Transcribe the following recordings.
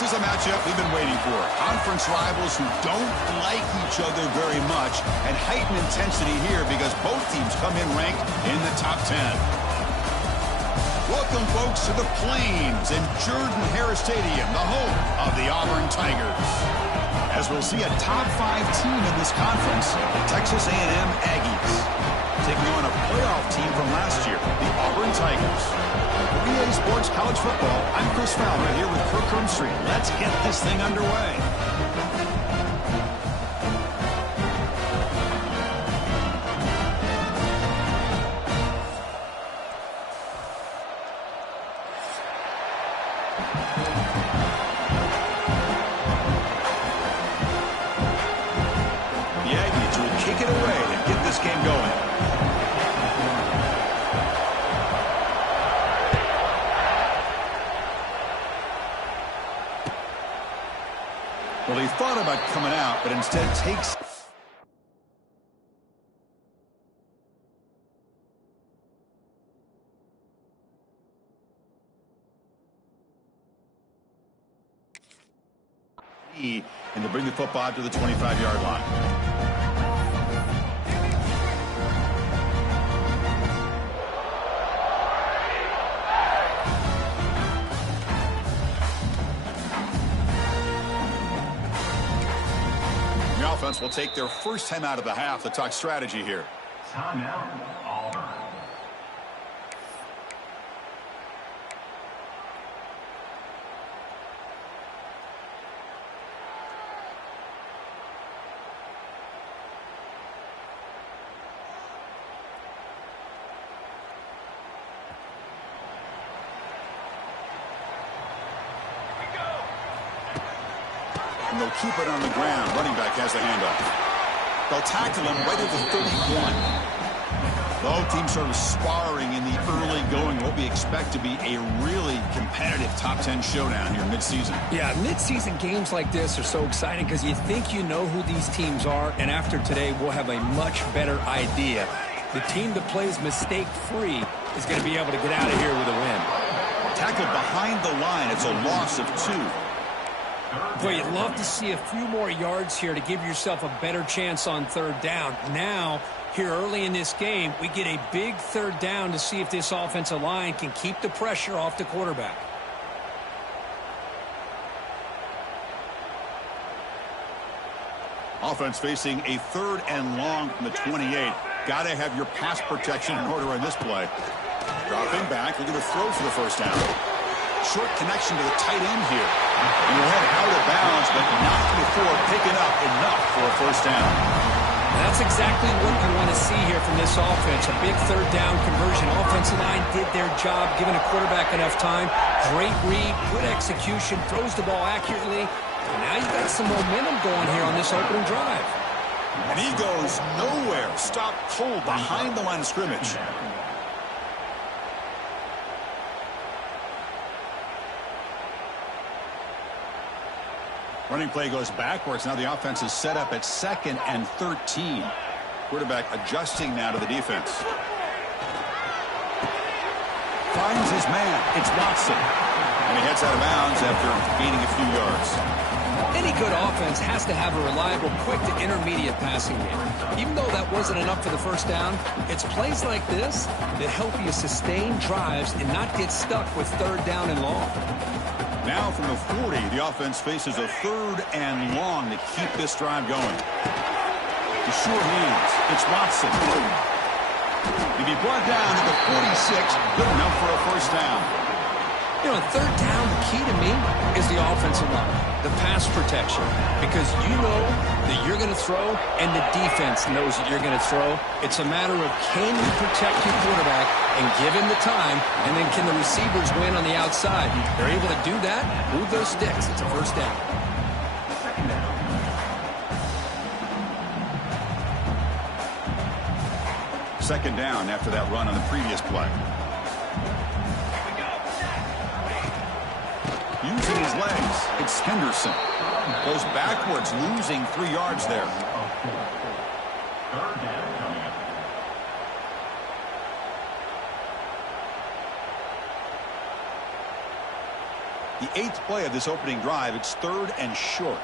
This is a matchup we've been waiting for. Conference rivals who don't like each other very much, and heightened intensity here because both teams come in ranked in the top 10. Welcome, folks, to the Plains in Jordan-Hare Stadium, the home of the Auburn Tigers. As we'll see a top 5 team in this conference, the Texas A&M Aggies, taking on a playoff team from last year, the Auburn Tigers. For EA Sports College Football, I'm Chris Fowler here with Kirk Crumstreet. Let's get this thing underway. about coming out, but instead takes... and to bring the football to the 25-yard line. The offense will take their first time out of the half to talk strategy here. Timeout, Auburn. And they'll keep it on the ground. Running back has the handoff. They'll tackle him right at the 31. The whole team sort of sparring in the early going. What we expect to be a really competitive top 10 showdown here mid-season. Yeah, mid-season games like this are so exciting because you think you know who these teams are, and after today, we'll have a much better idea. The team that plays mistake-free is going to be able to get out of here with a win. Tackled behind the line. It's a loss of 2. Boy, you'd love to see a few more yards here to give yourself a better chance on third down. Now, here early in this game, we get a big third down to see if this offensive line can keep the pressure off the quarterback. Offense facing a 3rd and long from the 28. Got to have your pass protection in order on this play. Dropping back, looking to throw for the first down. Short connection to the tight end here. And he'll head out of bounds, but not before picking up enough for a first down. That's exactly what you want to see here from this offense. A big third down conversion. Offensive line did their job, giving a quarterback enough time. Great read, good execution, throws the ball accurately. And now you got some momentum going here on this opening drive. And he goes nowhere. Stop cold behind the line of scrimmage. Running play goes backwards. Now the offense is set up at 2nd and 13. Quarterback adjusting now to the defense. Finds his man. It's Watson. And he heads out of bounds after gaining a few yards. Any good offense has to have a reliable, quick to intermediate passing game. Even though that wasn't enough for the first down, it's plays like this that help you sustain drives and not get stuck with third down and long. Now from the 40, the offense faces a 3rd and long to keep this drive going. The short hands. It's Watson. He'll be brought down to the 46. Good enough for a first down. You know, third down, the key to me is the offensive line, the pass protection, because you know that you're going to throw and the defense knows that you're going to throw. It's a matter of can you protect your quarterback and give him the time, and then can the receivers win on the outside? They're able to do that, move those sticks. It's a first down. Second down after that run on the previous play. Using his legs, it's Henderson. Goes backwards, losing 3 yards there. The 8th play of this opening drive, it's 3rd and short.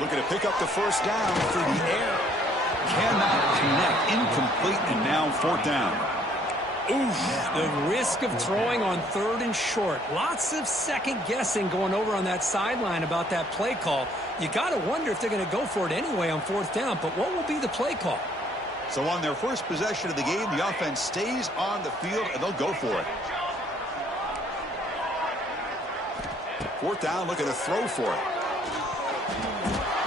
Looking to pick up the first down through the air. Cannot connect, incomplete, and now 4th down. Oof, the risk of throwing on 3rd and short. Lots of second guessing going over on that sideline about that play call. You got to wonder if they're going to go for it anyway on 4th down, but what will be the play call? So on their first possession of the game, the offense stays on the field, and they'll go for it. 4th down, looking to throw for it.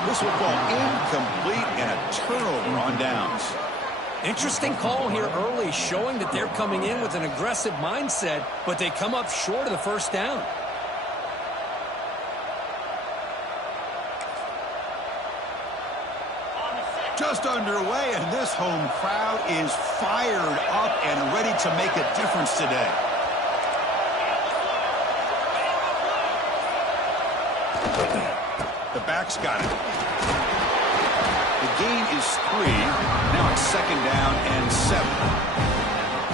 This will fall incomplete and a turnover on downs. Interesting call here early, showing that they're coming in with an aggressive mindset, but they come up short of the first down. Just underway, and this home crowd is fired up and ready to make a difference today. The back's got it. The gain is 3. Now it's 2nd down and 7.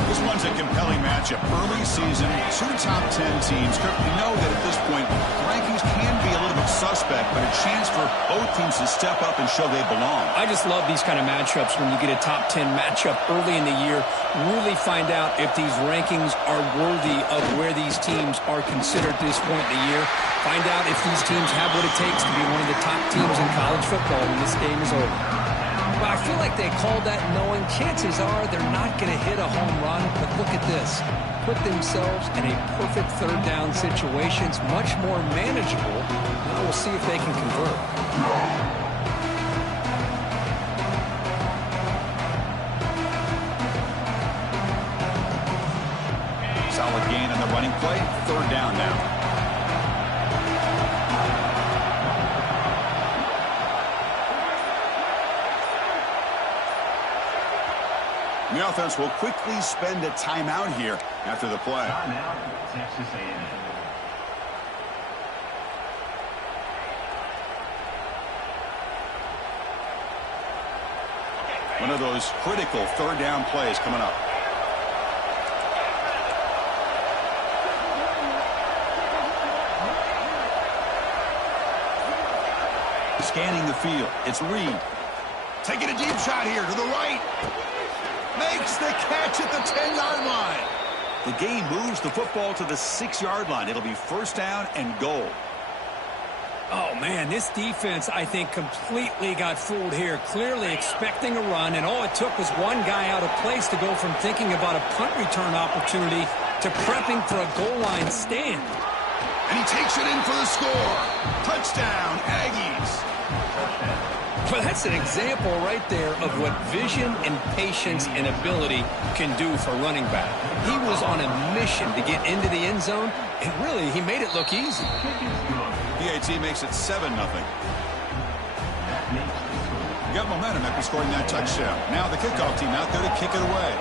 This one's a compelling matchup. Early season, 2 top 10 teams. Kirk, we know that at this point, rankings can be a little bit suspect, but a chance for both teams to step up and show they belong. I just love these kind of matchups when you get a top 10 matchup early in the year. Really find out if these rankings are worthy of where these teams are considered at this point in the year. Find out if these teams have what it takes to be one of the top teams in college football when this game is over. Well, I feel like they called that knowing chances are they're not going to hit a home run, but look at this. Put themselves in a perfect 3rd down situation. It's much more manageable. Now we'll see if they can convert. Solid gain on the running play. 3rd down now. The offense will quickly spend a timeout here after the play. Timeout, Texas A&M. One of those critical 3rd down plays coming up. Scanning the field. It's Reed. Taking a deep shot here to the right. Makes the catch at the 10-yard line. The gain moves the football to the 6-yard line. It'll be 1st down and goal. Oh, man, this defense, I think, completely got fooled here. Clearly expecting a run, and all it took was one guy out of place to go from thinking about a punt return opportunity to prepping for a goal line stand. And he takes it in for the score. Touchdown, Aggies. Well, that's an example right there of what vision and patience and ability can do for running back. He was on a mission to get into the end zone, and really, he made it look easy. PAT makes it 7-0. You got momentum after scoring that touchdown. Now the kickoff team out there to kick it away.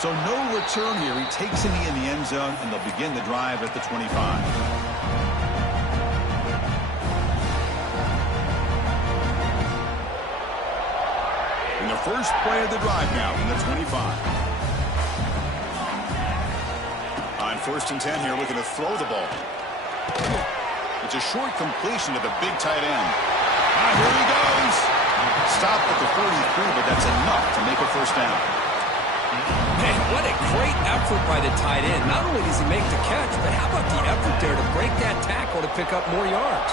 So no return here. He takes it in the end zone, and they'll begin the drive at the 25. And the first play of the drive now from the 25. On 1st and 10 here, looking to throw the ball. It's a short completion to the big tight end. Here he goes. Stop at the 43, but that's enough to make a 1st down. Man, what a great effort by the tight end. Not only does he make the catch, but how about the effort there to break that tackle to pick up more yards?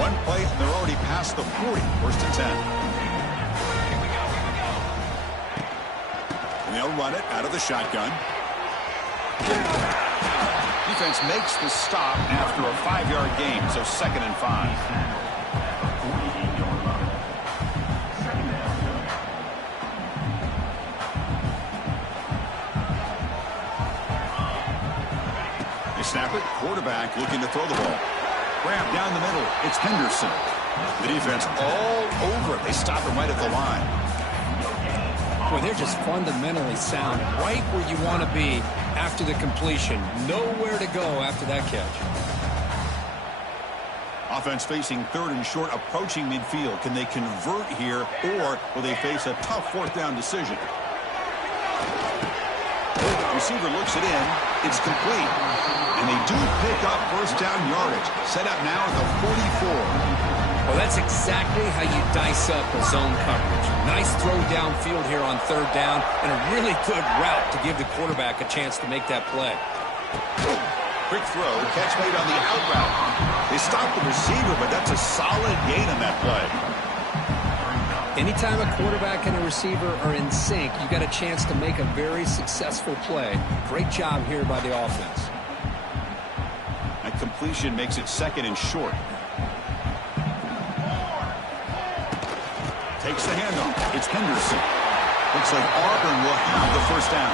One play, and they're already past the 40. 1st and 10. And they'll run it out of the shotgun. Defense makes the stop after a 5-yard gain, so 2nd and 5. Snap it, quarterback looking to throw the ball. Grab down the middle. It's Henderson. The defense all over it. They stop him right at the line. Boy, they're just fundamentally sound right where you want to be after the completion. Nowhere to go after that catch. Offense facing 3rd and short, approaching midfield. Can they convert here, or will they face a tough 4th down decision? Receiver looks it in. It's complete. And they do pick up 1st down yardage. Set up now at the 44. Well, that's exactly how you dice up a zone coverage. Nice throw downfield here on 3rd down, and a really good route to give the quarterback a chance to make that play. Quick throw, catch made on the out route. They stop the receiver, but that's a solid gain on that play. Anytime a quarterback and a receiver are in sync, you got a chance to make a very successful play. Great job here by the offense. That completion makes it 2nd and short. Takes the handoff. It's Henderson. Looks like Auburn will have the 1st down.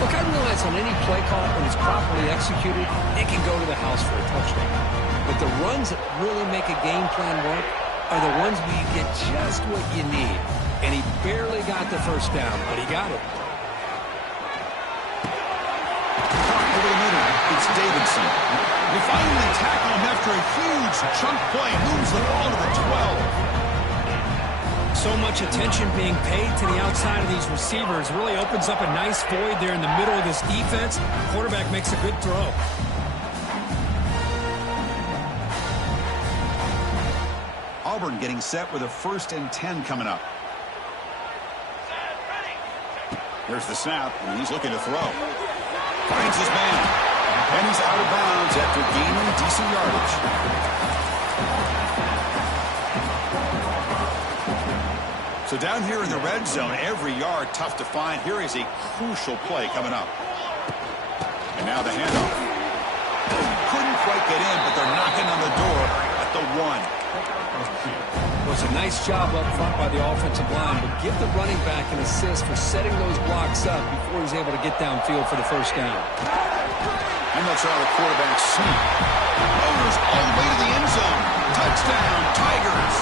Look, I realize on any play call, when it's properly executed, it can go to the house for a touchdown. But the runs that really make a game plan work are the ones times when you get just what you need. And he barely got the first down, but he got it. Over the middle, it's Davidson. They finally tackle him after a huge chunk play. Moves the ball to the 12. So much attention being paid to the outside of these receivers really opens up a nice void there in the middle of this defense. Quarterback makes a good throw. Auburn getting set with a 1st and 10 coming up. Here's the snap, and he's looking to throw. Finds his man, and he's out of bounds after gaining decent yardage. So down here in the red zone, every yard tough to find. Here is a crucial play coming up. And now the handoff. Couldn't quite get in, but they're knocking on the door at the 1. It was a nice job up front by the offensive line, but give the running back an assist for setting those blocks up before he's able to get downfield for the first down. And that's how the quarterback sneak. Motors all the way to the end zone. Touchdown, Tigers.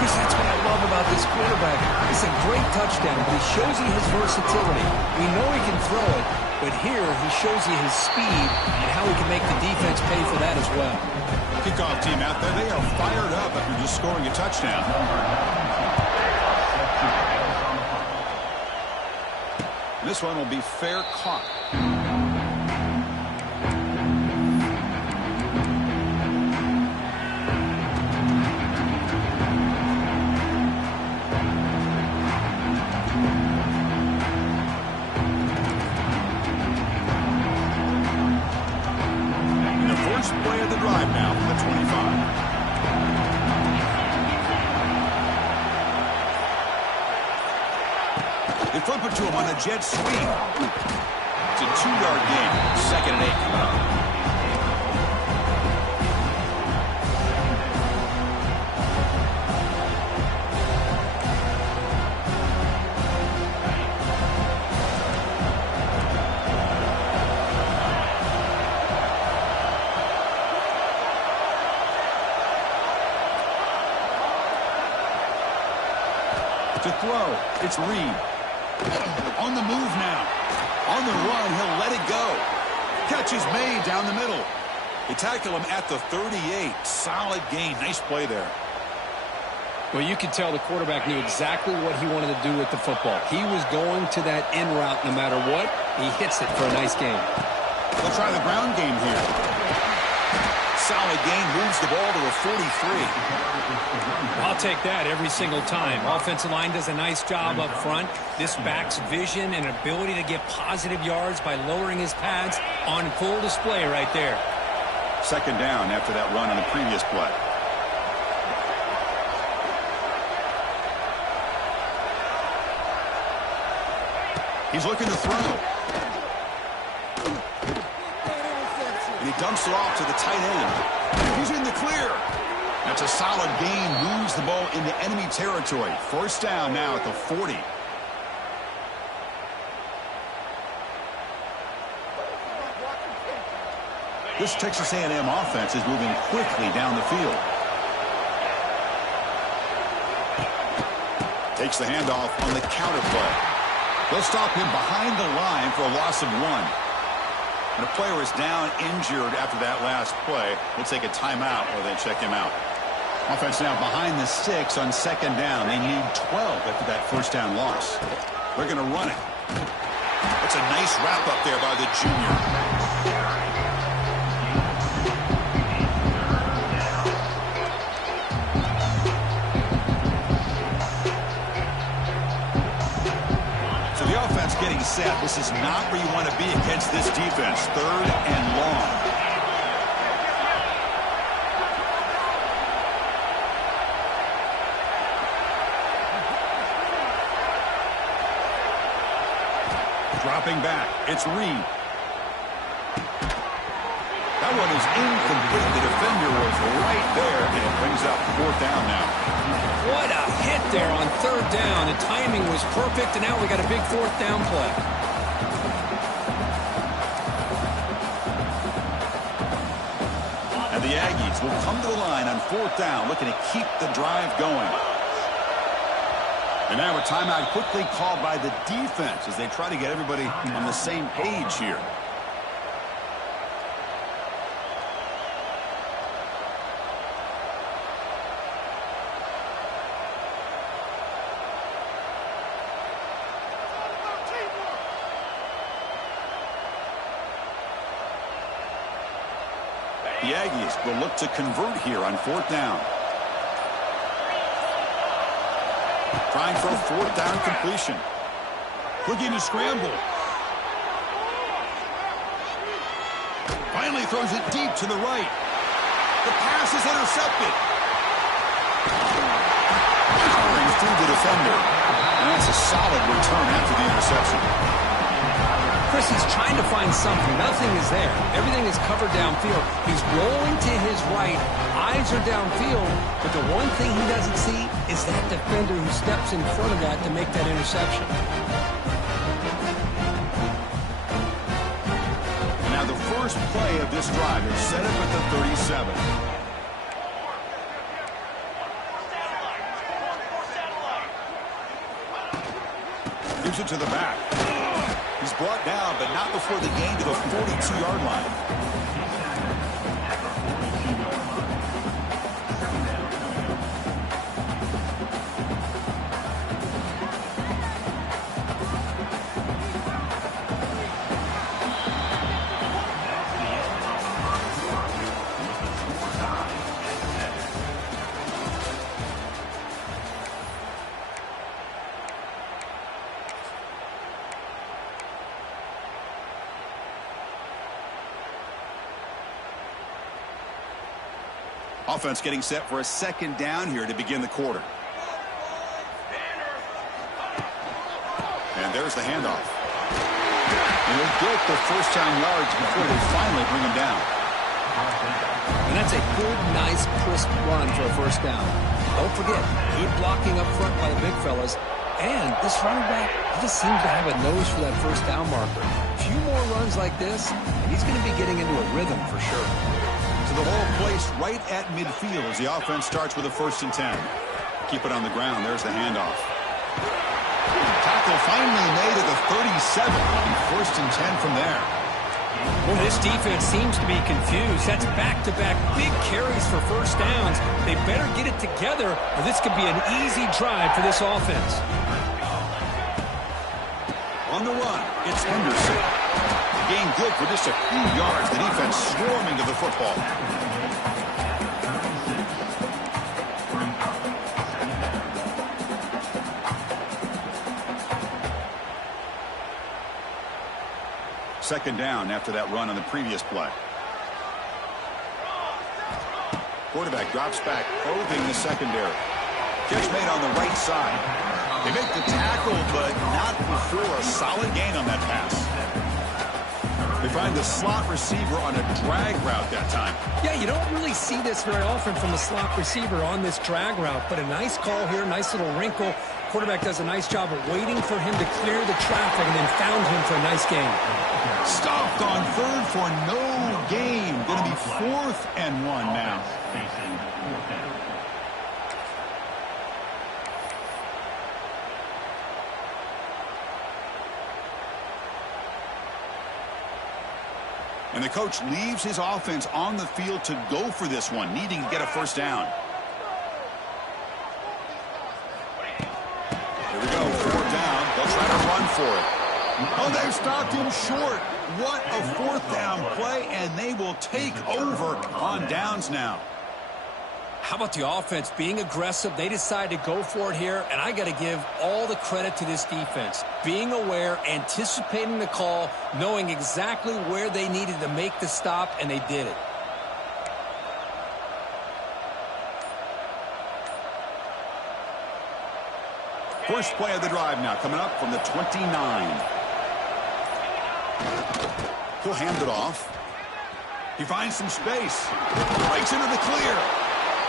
Chris, that's what I love about this quarterback. It's a great touchdown, but he shows you his versatility. We know he can throw it, but here he shows you his speed and how he can make the defense pay for that as well. Kickoff team out there, they are fired up after just scoring a touchdown. This one will be fair caught. Play of the drive now from the 25. They flip it to him on a jet sweep. It's a 2-yard gain. 2nd and 8 coming up. To throw, it's Reed. On the move now. On the run, he'll let it go. Catch is made down the middle. They tackle him at the 38. Solid gain. Nice play there. Well, you could tell the quarterback knew exactly what he wanted to do with the football. He was going to that in route no matter what. He hits it for a nice gain. They'll try the ground game here. Solid gain, moves the ball to a 43. I'll take that every single time. Offensive line does a nice job up front. This back's vision and ability to get positive yards by lowering his pads on full display right there. 2nd down after that run on the previous play. He's looking to throw. And he dumps it off to the tight end. He's in the clear. That's a solid gain. Moves the ball into enemy territory. 1st down now at the 40. This Texas A&M offense is moving quickly down the field. Takes the handoff on the counter play. They'll stop him behind the line for a loss of 1. And a player is down injured after that last play. We'll take a timeout or they check him out. Offense now behind the 6 on 2nd down. They need 12 after that 1st down loss. They're going to run it. That's a nice wrap up there by the junior. So the offense getting set. This is not where you want to be against this defense. 3rd and long. Dropping back, it's Reed. That one is incomplete. The defender was right there, and it brings up 4th down now. What a hit there on 3rd down. The timing was perfect, and now we got a big 4th down play. And the Aggies offense will come to the line on 4th down, looking to keep the drive going. And now a timeout quickly called by the defense as they try to get everybody on the same page here. The Aggies will look to convert here on 4th down. Trying for a 4th down completion. Looking to scramble. Finally throws it deep to the right. The pass is intercepted. Powering through the defender. And that's a solid return after the interception. Chris, he's trying to find something. Nothing is there. Everything is covered downfield. He's rolling to his right. Eyes are downfield. But the one thing he doesn't see is that defender who steps in front of that to make that interception. And now the first play of this drive is set up at the 37. Gives it to the back. He's brought down, but not before the gain to the 42-yard line. Offense getting set for a 2nd down here to begin the quarter. And there's the handoff. And he'll get the first-down yards before they finally bring him down. And that's a good, nice, crisp run for a 1st down. Don't forget, good blocking up front by the big fellas. And this running back, he just seems to have a nose for that 1st down marker. A few more runs like this, and he's going to be getting into a rhythm for sure. So the ball placed right at midfield as the offense starts with a 1st and 10. Keep it on the ground. There's the handoff. Tackle finally made at the 37. 1st and 10 from there. Well, this defense seems to be confused. That's back-to-back big carries for 1st downs. They better get it together, or this could be an easy drive for this offense. On the run, it's Henderson. Gain good for just a few yards. The defense swarming to the football. Second down after that run on the previous play. Quarterback drops back, probing the secondary. Catch made on the right side. They make the tackle, but not before a solid gain on that pass. They find the slot receiver on a drag route that time. Yeah, you don't really see this very often from a slot receiver on this drag route, but a nice call here, nice little wrinkle. Quarterback does a nice job of waiting for him to clear the traffic and then found him for a nice gain. Stopped on 3rd for no gain. Going to be 4th and 1 now. And the coach leaves his offense on the field to go for this one, needing to get a 1st down. Here we go, 4th down. They'll try to run for it. Oh, they've stopped him short. What a 4th down play, and they will take over on downs now. How about the offense being aggressive? They decide to go for it here, and I got to give all the credit to this defense. Being aware, anticipating the call, knowing exactly where they needed to make the stop, and they did it. First play of the drive now, coming up from the 29. He'll hand it off. He finds some space. Breaks into the clear.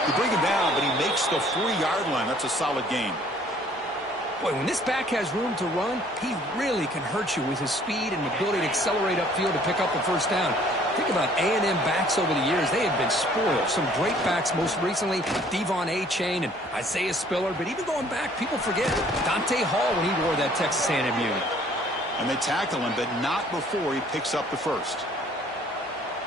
You bring him down, but he makes the 4-yard line. That's a solid gain. Boy, when this back has room to run, he really can hurt you with his speed and ability to accelerate upfield to pick up the 1st down. Think about A&M backs over the years. They have been spoiled. Some great backs, most recently Devon A-Chain and Isaiah Spiller. But even going back, people forget Dante Hall when he wore that Texas A&M uni. And they tackle him, but not before he picks up the first.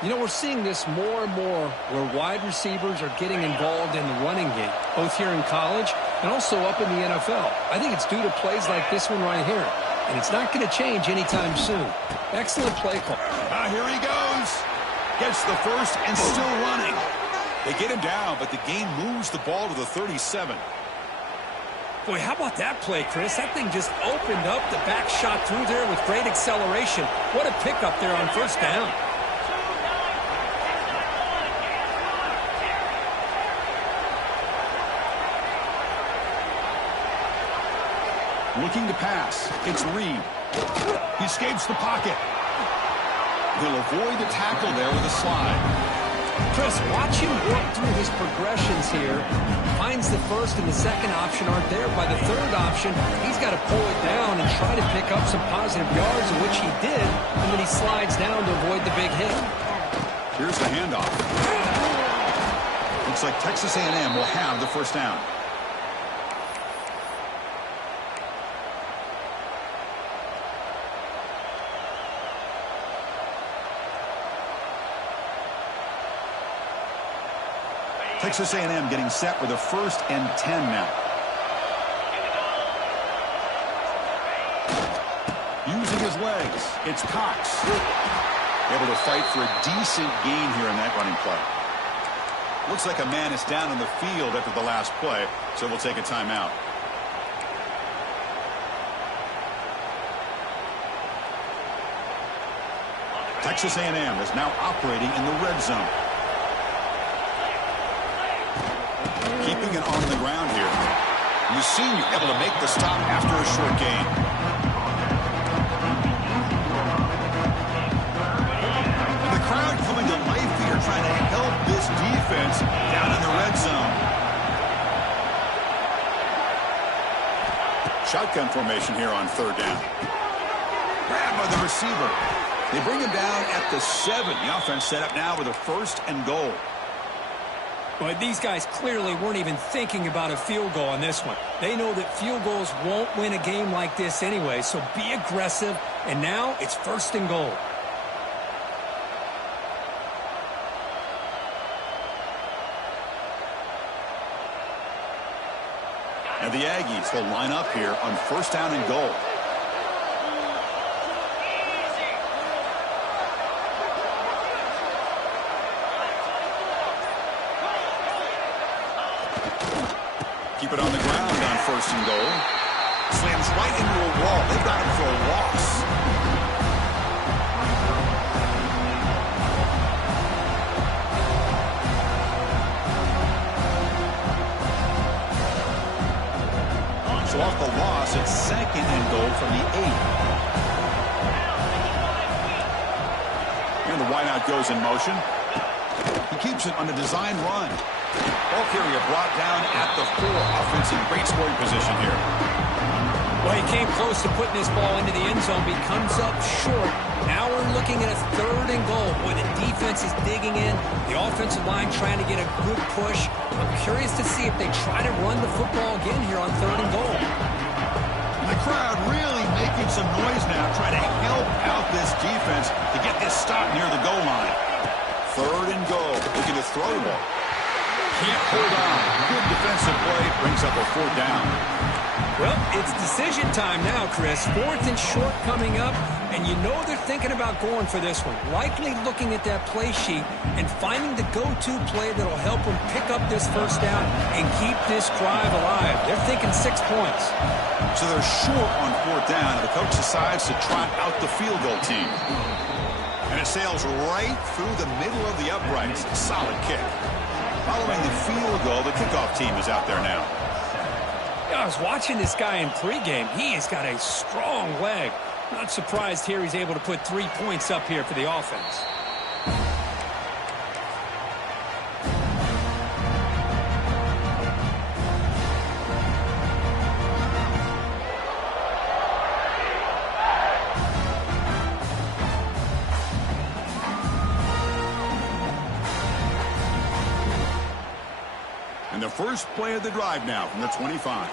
You know, we're seeing this more and more where wide receivers are getting involved in the running game, both here in college and also up in the NFL. I think it's due to plays like this one right here. And it's not going to change anytime soon. Excellent play call. Here he goes. Gets the first and still running. They get him down, but the game moves the ball to the 37. Boy, how about that play, Chris? That thing just opened up. The back shot through there with great acceleration. What a pickup there on first down. Looking to pass. It's Reed. He escapes the pocket. He'll avoid the tackle there with a slide. Chris, watch him work through his progressions here. Finds the first and the second option aren't there. By the third option, he's got to pull it down and try to pick up some positive yards, of which he did, and then he slides down to avoid the big hit. Here's the handoff. Looks like Texas A&M will have the first down. Texas A&M getting set with a 1st and 10 now. Using his legs, it's Cox. Able to fight for a decent gain here in that running play. Looks like a man is down in the field after the last play, so we'll take a timeout. Texas A&M is now operating in the red zone. Keeping it on the ground here. You've seen you able to make the stop after a short gain. And the crowd coming to life here, trying to help this defense down in the red zone. Shotgun formation here on 3rd down. Grab by the receiver. They bring him down at the 7. The offense set up now with a 1st and goal. But these guys clearly weren't even thinking about a field goal on this one. They know that field goals won't win a game like this anyway, so be aggressive. And now it's 1st and goal. And the Aggies will line up here on 1st down and goal. Keep it on the ground on 1st and goal. Slams right into a wall. They've got him for a loss. So off the loss, it's 2nd and goal from the 8. And the wideout goes in motion. He keeps it on the design run. Ball carrier brought down at the 4. Offense in great scoring position here. Well, he came close to putting this ball into the end zone, but he comes up short. Now we're looking at a 3rd and goal. Boy, the defense is digging in. The offensive line trying to get a good push. I'm curious to see if they try to run the football again here on 3rd and goal. And the crowd really making some noise now, trying to help out this defense to get this stop near the goal line. 3rd and goal. Looking to throw the ball. Can't hold on. Good defensive play. Brings up a 4th down. Well, it's decision time now, Chris. 4th and short coming up, and you know they're thinking about going for this one. Likely looking at that play sheet and finding the go-to play that'll help them pick up this 1st down and keep this drive alive. They're thinking 6 points. So they're short on 4th down, and the coach decides to trot out the field goal team. And it sails right through the middle of the uprights. Solid kick. Following the field goal, the kickoff team is out there now. Yeah, I was watching this guy in pregame. He has got a strong leg. Not surprised here he's able to put 3 points up here for the offense. first play of the drive now from the 25.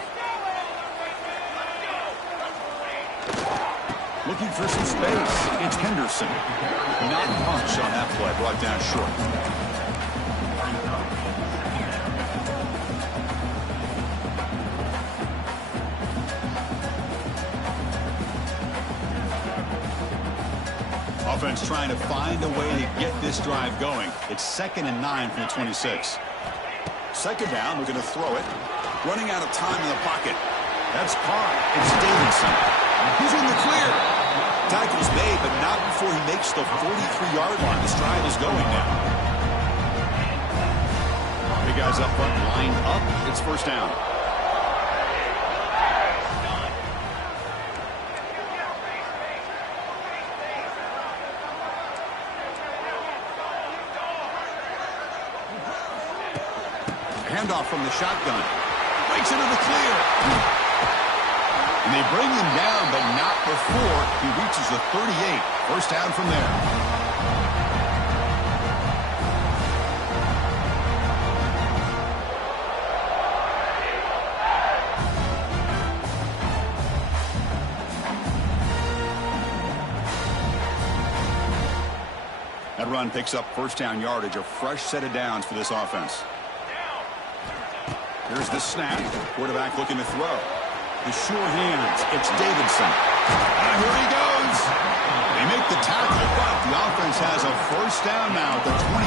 Looking for some space. It's Henderson. Not much on that play. Brought down short. Offense trying to find a way to get this drive going. It's 2nd and 9 from the 26. Second down, looking to throw it. Running out of time in the pocket. That's Carr. It's Davidson. He's in the clear. Tackle's made, but not before he makes the 43-yard line. This drive is going now. Big guys up front, lined up. It's first down. Handoff from the shotgun. Breaks into the clear. And they bring him down, but not before he reaches the 38. First down from there. That run picks up first down yardage, a fresh set of downs for this offense. Here's the snap. Quarterback looking to throw. The sure hands. It's Davidson. And here he goes. They make the tackle, but the offense has a first down now at the 21.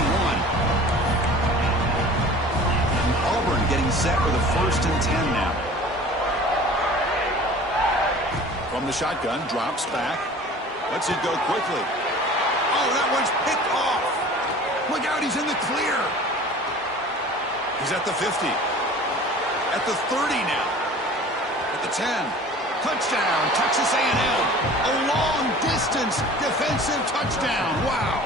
Auburn getting set with a 1st and 10 now. From the shotgun, drops back. Lets it go quickly. Oh, that one's picked off. Look out, he's in the clear. He's at the 50. At the 30 now. At the 10. Touchdown, Texas A&M. A long-distance defensive touchdown. Wow.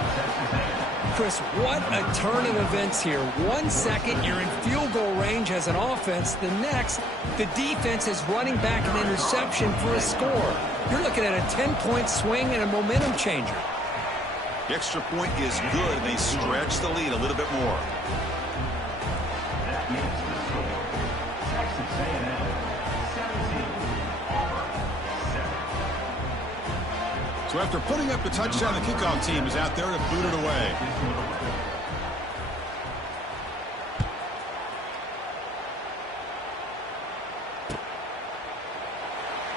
Chris, what a turn of events here. 1 second, you're in field goal range as an offense. The next, the defense is running back an interception for a score. You're looking at a 10-point swing and a momentum changer. The extra point is good, and they stretch the lead a little bit more. So after putting up the touchdown, the kickoff team is out there to boot it away.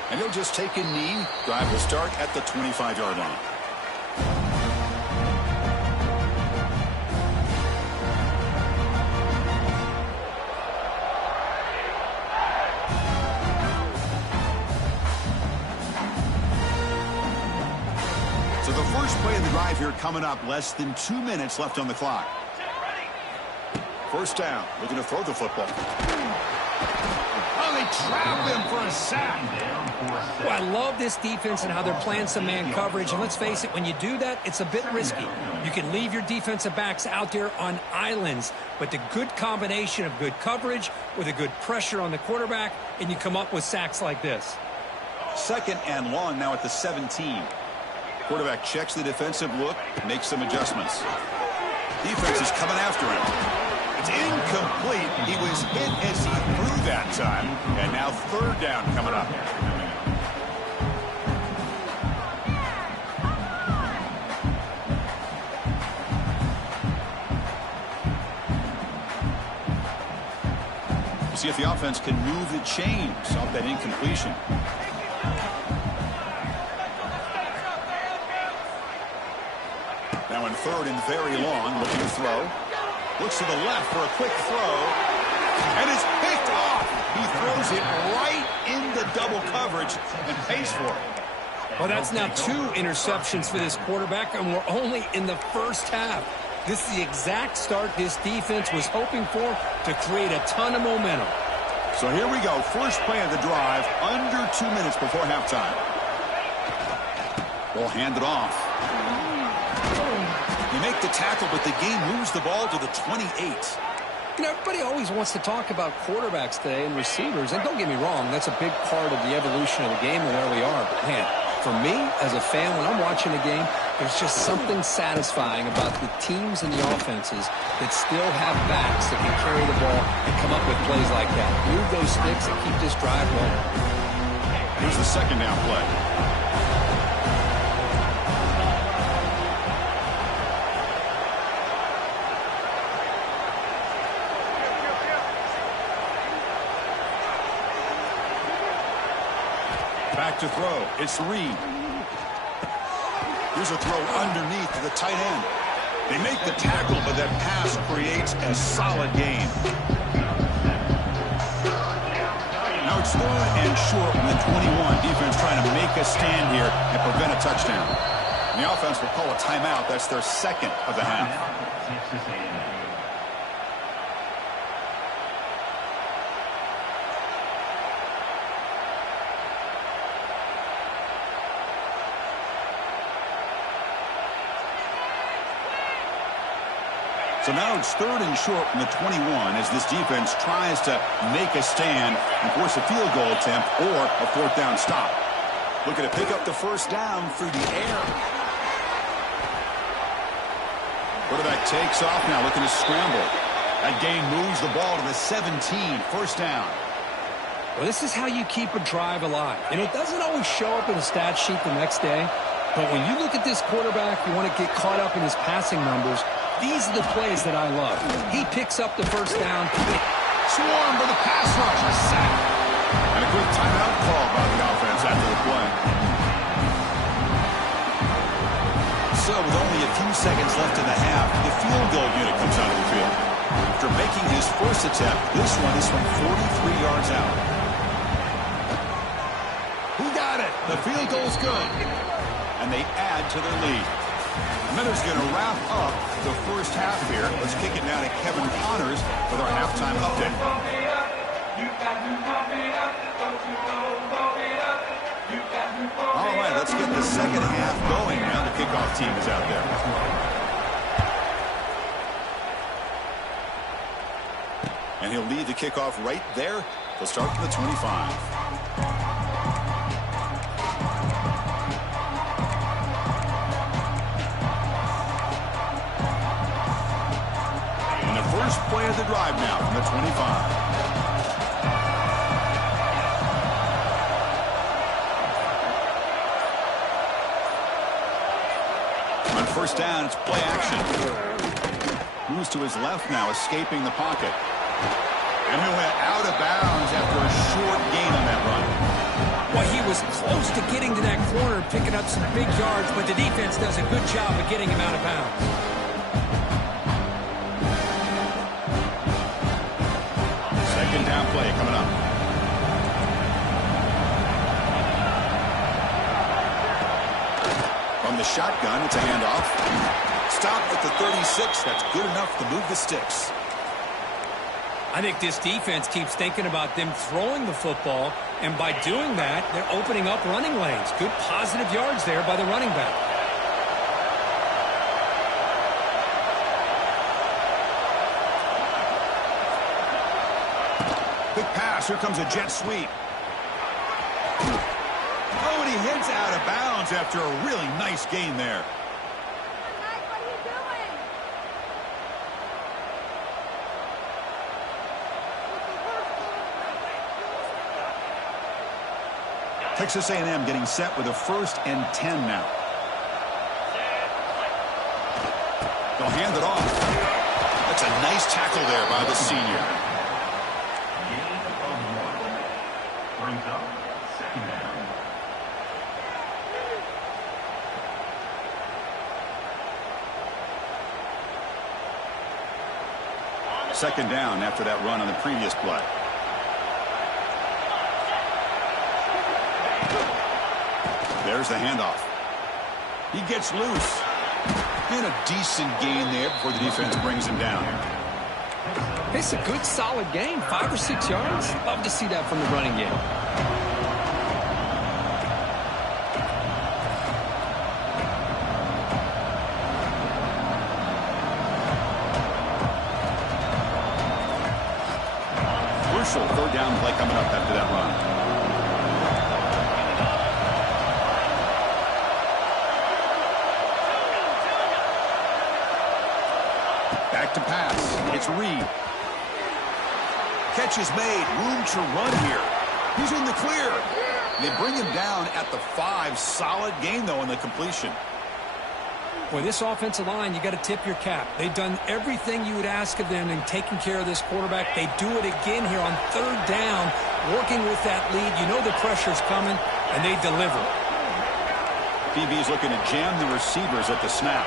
And he'll just take a knee. Drive will start at the 25-yard line. Play of the drive here coming up. Less than 2 minutes left on the clock. First down. Looking to throw the football. Oh, they trap him for a sack. Well, I love this defense and how they're playing some man coverage. And let's face it, when you do that, it's a bit risky. You can leave your defensive backs out there on islands. But the good combination of good coverage with a good pressure on the quarterback, and you come up with sacks like this. 2nd and long now at the 17. Quarterback checks the defensive look, makes some adjustments. Defense is coming after him. It's incomplete. He was hit as he threw that time. And now 3rd down coming up. See if the offense can move the chains off that incompletion. Now in 3rd and very long, looking to throw. Looks to the left for a quick throw. And it's picked off. He throws it right into double coverage and pays for it. Well, that's now 2 interceptions for this quarterback, and we're only in the first half. This is the exact start this defense was hoping for to create a ton of momentum. So here we go. First play of the drive, under 2 minutes before halftime. They'll hand it off. You make the tackle, but the game moves the ball to the 28. You know, everybody always wants to talk about quarterbacks today and receivers. And don't get me wrong, that's a big part of the evolution of the game and where we are. But, man, for me, as a fan, when I'm watching a game, There's just something satisfying about the teams and the offenses that still have backs that can carry the ball and come up with plays like that. Move those sticks and keep this drive going. Here's the second down play. Back to throw. It's Reed. Here's a throw underneath to the tight end. They make the tackle, but that pass creates a solid gain. Now it's 3rd and short from the 21. Defense trying to make a stand here and prevent a touchdown. And the offense will call a timeout. That's their second of the half. Texas A&M. So now it's 3rd and short from the 21 as this defense tries to make a stand and force a field goal attempt or a 4th down stop. Looking to pick up the first down through the air. Quarterback takes off now, looking to scramble. That gain moves the ball to the 17, first down. Well, this is how you keep a drive alive. And it doesn't always show up in the stat sheet the next day. But when you look at this quarterback, you want to get caught up in his passing numbers. These are the plays that I love. He picks up the first down. Swarm for the pass rush. A sack. And a quick timeout call by the offense after the play. So with only a few seconds left in the half, the field goal unit comes out of the field. After making his first attempt, this one is from 43 yards out. Who got it? The field goal's good. And they add to their lead. Miller's going to wrap up the first half here. Let's kick it now to Kevin Connors with our halftime update. All right, let's get the second half going now. The kickoff team is out there. And he'll lead the kickoff right there. They'll start from the 25. First play of the drive now from the 25. On first down, it's play action. Moves to his left now, escaping the pocket. And he went out of bounds after a short gain on that run. Well, he was close to getting to that corner, picking up some big yards, but the defense does a good job of getting him out of bounds. Second down play coming up. From the shotgun, it's a handoff. Stop at the 36. That's good enough to move the sticks. I think this defense keeps thinking about them throwing the football, and by doing that, they're opening up running lanes. Good positive yards there by the running back. Big pass. Here comes a jet sweep. Oh, and he heads out of bounds after a really nice gain there. Texas A&M getting set with a 1st and 10 now. They'll hand it off. That's a nice tackle there by the senior. Brings up second down. Second down after that run on the previous play. There's the handoff. He gets loose. And a decent gain there before the defense brings him down. It's a good, solid game. 5 or 6 yards. Love to see that from the running game. Crucial 3rd down play coming up after that run. back to pass. It's Reed. Catch is made. Room to run here. He's in the clear. They bring him down at the 5. Solid gain, though, in the completion. Boy, this offensive line, you got to tip your cap. They've done everything you would ask of them in taking care of this quarterback. They do it again here on 3rd down, working with that lead. You know the pressure's coming, and they deliver. DB is looking to jam the receivers at the snap.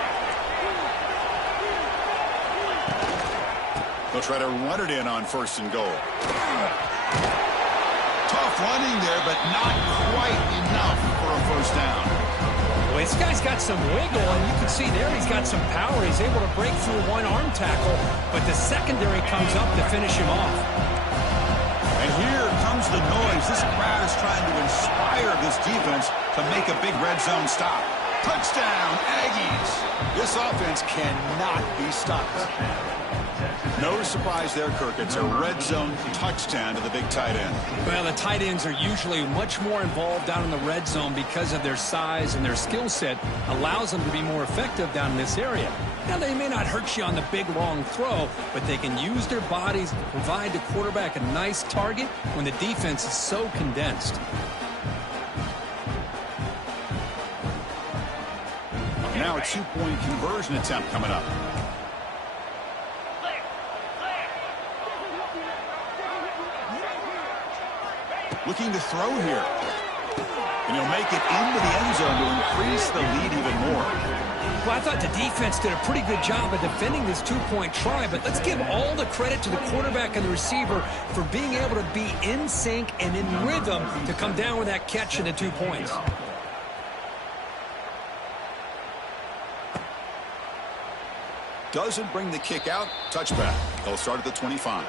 They'll try to run it in on 1st and goal. Tough running there, but not quite enough for a 1st down. Well, this guy's got some wiggle, and you can see there he's got some power. He's able to break through one arm tackle, but the secondary comes up to finish him off. And here comes the noise. This crowd is trying to inspire this defense to make a big red zone stop. Touchdown, Aggies! This offense cannot be stopped. No surprise there, Kirk. It's a red zone touchdown to the big tight end. Well, the tight ends are usually much more involved down in the red zone because of their size and their skill set allows them to be more effective down in this area. Now, they may not hurt you on the big, long throw, but they can use their bodies to provide the quarterback a nice target when the defense is so condensed. Now a 2-point conversion attempt coming up. Looking to throw here. And he'll make it into the end zone to increase the lead even more. Well, I thought the defense did a pretty good job of defending this 2-point try, but let's give all the credit to the quarterback and the receiver for being able to be in sync and in rhythm to come down with that catch and the 2 points. Doesn't bring the kick out. Touchback. They'll start at the 25.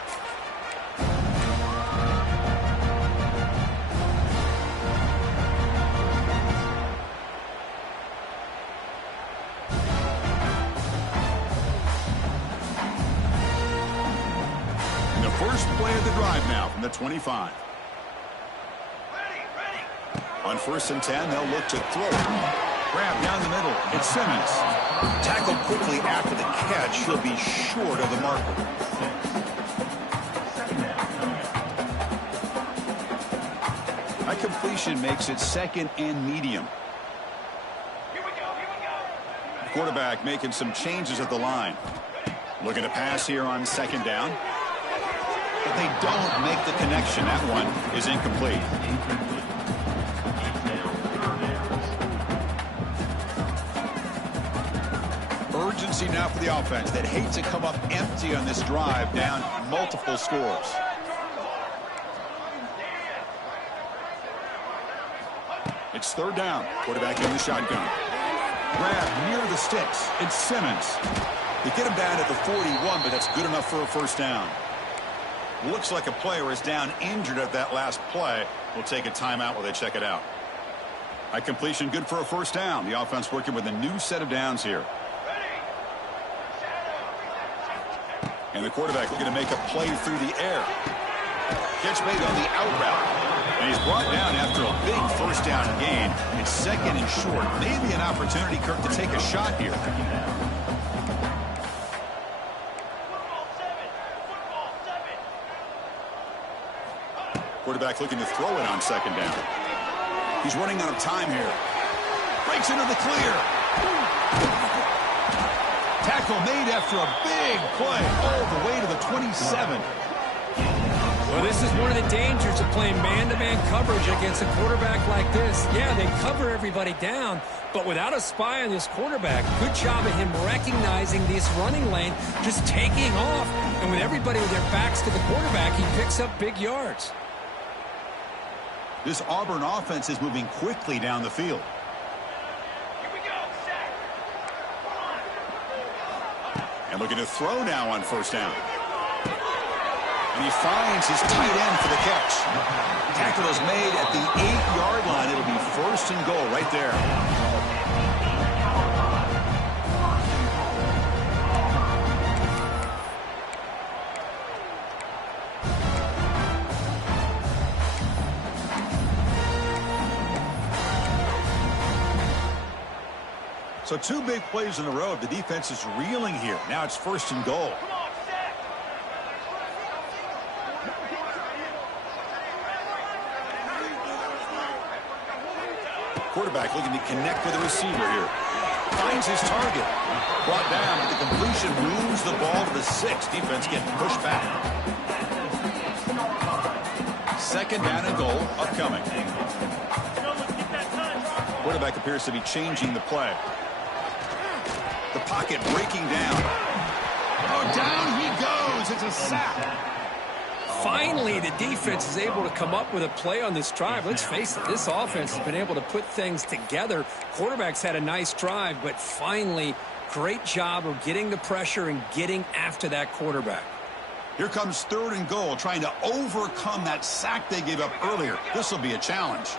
First play of the drive now from the 25. On 1st and 10, they'll look to throw it. Grab down the middle. It's Simmons. Tackled quickly after the catch. He'll be short of the marker. That completion makes it 2nd and medium. The quarterback making some changes at the line. Looking to pass here on 2nd down. But they don't make the connection. That one is incomplete. Urgency now for the offense that hates to come up empty on this drive, down multiple scores. It's 3rd down. Quarterback in the shotgun. Grab near the sticks. It's Simmons. They get him down at the 41, but that's good enough for a 1st down. Looks like a player is down injured at that last play. We'll take a timeout while they check it out. A completion good for a 1st down. The offense working with a new set of downs here. And the quarterback looking to make a play through the air. Catch made on the out route. And he's brought down after a big 1st down gain. It's 2nd and short. Maybe an opportunity, Kirk, to take a shot here. Quarterback looking to throw it on 2nd down. He's running out of time here. Breaks into the clear. Tackle made after a big play all the way to the 27. Well, this is one of the dangers of playing man-to-man coverage against a quarterback like this. Yeah, they cover everybody down, but without a spy on this quarterback, good job of him recognizing this running lane, just taking off. And with everybody with their backs to the quarterback, he picks up big yards. This Auburn offense is moving quickly down the field. Here we go, set. And looking to throw now on 1st down. And he finds his tight end for the catch. Tackle is made at the 8-yard line. It'll be 1st and goal right there. So 2 big plays in a row. The defense is reeling here. Now it's 1st and goal. Come on, sack. Quarterback looking to connect with the receiver here. Finds his target. Brought down, but the completion moves the ball to the 6. Defense getting pushed back. 2nd down and goal upcoming. Quarterback appears to be changing the play. The pocket breaking down. Oh, down he goes. It's a sack. Finally, the defense is able to come up with a play on this drive. Let's face it, this offense has been able to put things together. Quarterback's had a nice drive, but finally, great job of getting the pressure and getting after that quarterback. Here comes 3rd and goal, trying to overcome that sack they gave up earlier. This will be a challenge.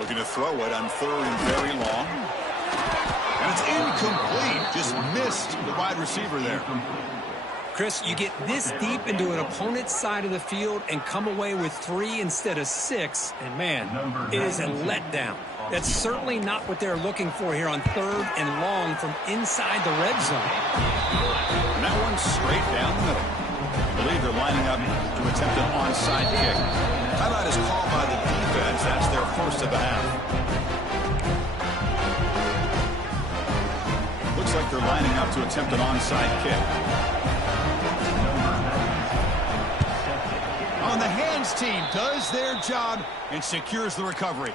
Looking to throw it on 3rd and very long. And it's incomplete. Just missed the wide receiver there. Chris, you get this deep into an opponent's side of the field and come away with 3 instead of 6, and man, it is a letdown. That's certainly not what they're looking for here on 3rd and long from inside the red zone. And that one's straight down the middle. I believe they're lining up to attempt an onside kick. Timeout is called by the defense. That's their 1st of the half. Looks like they're lining up to attempt an onside kick. On the hands team does their job and secures the recovery.